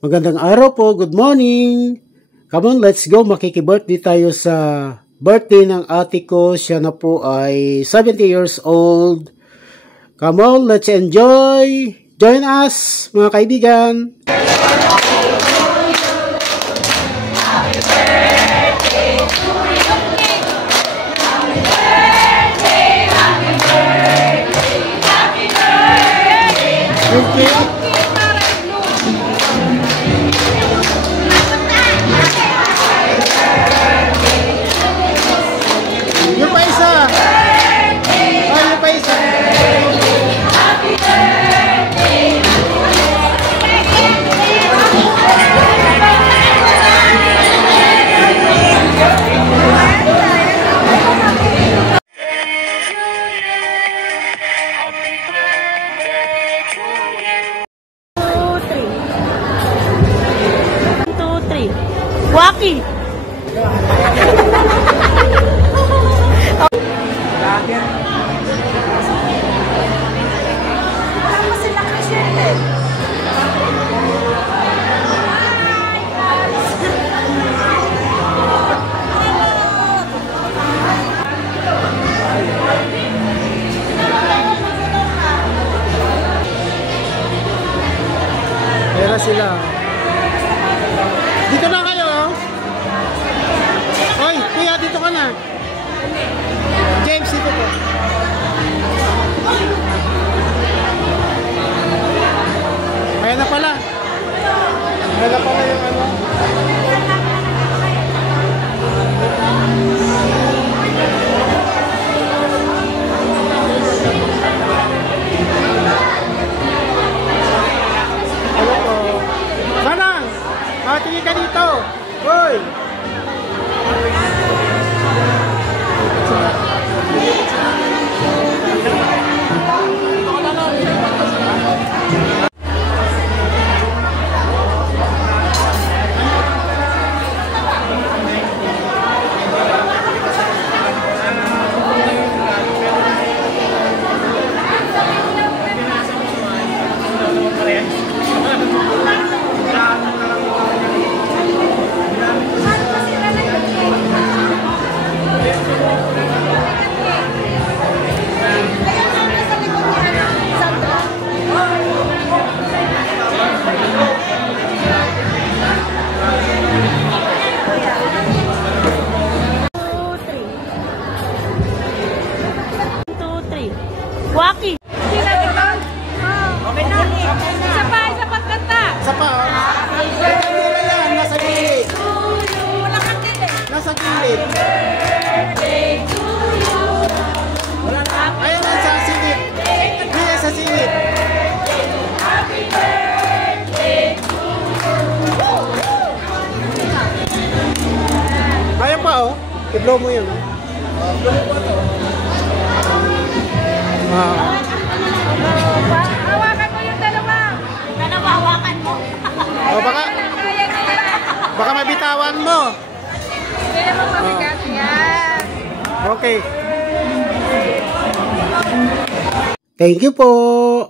Magandang araw po, good morning. Come on, let's go. Makiki-birthday tayo sa birthday ng ate ko. Siya na po ay 70 years old. Come on, let's enjoy. Join us, mga kaibigan. Waki! Pera sila. Dito na kayo. Hoy, kuya, dito ka na. James, dito po. Ayan na pala. Ayan na pala yung ano. Hello po. Manang! Tingin ka dito. Hoy! Waki! Okay na. Isa pa kanta. Isa pa, oh. Hindi na yan, nasa gilid. Wala kanta eh. Nasa gilid. Ayun na sa silid. Hindi sa silid. Ayun pa, oh. I-blow mo yun. Blow mo ito. Hawakan mo yung dalawa. Hawakan mo. Oh, baka mabitawan mo. Hindi naman mabigat yan. Okay. Thank you po.